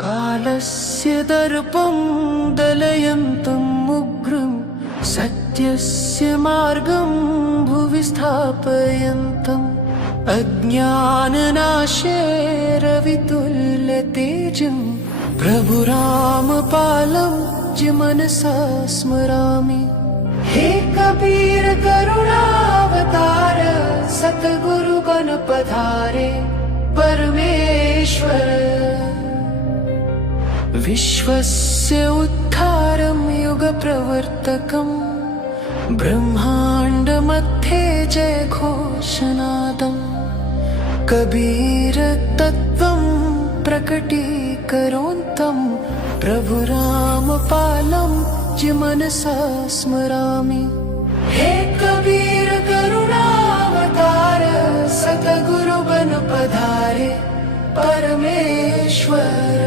कालस्य दर्पं दलयन्तम् उग्रं सत्यस्य मार्गं भुवि स्थापयन्तम् अज्ञाननाशे रवितुल्यतेजं प्रभुरामपालं च मनसा स्मरामि। हे कबीर करुणावतार सतगुरु गणपधारे परमेश्वर, विश्वस्य उद्धारं युगप्रवर्तकं ब्रह्माण्डमध्ये जयघोषनादम् कबीर तत्त्वं प्रकटीकरोन्तं प्रभुरामपालं च मनसा स्मरामि। हे कबीर करुणावतार सतगुरु गणपधारे परमेश्वर,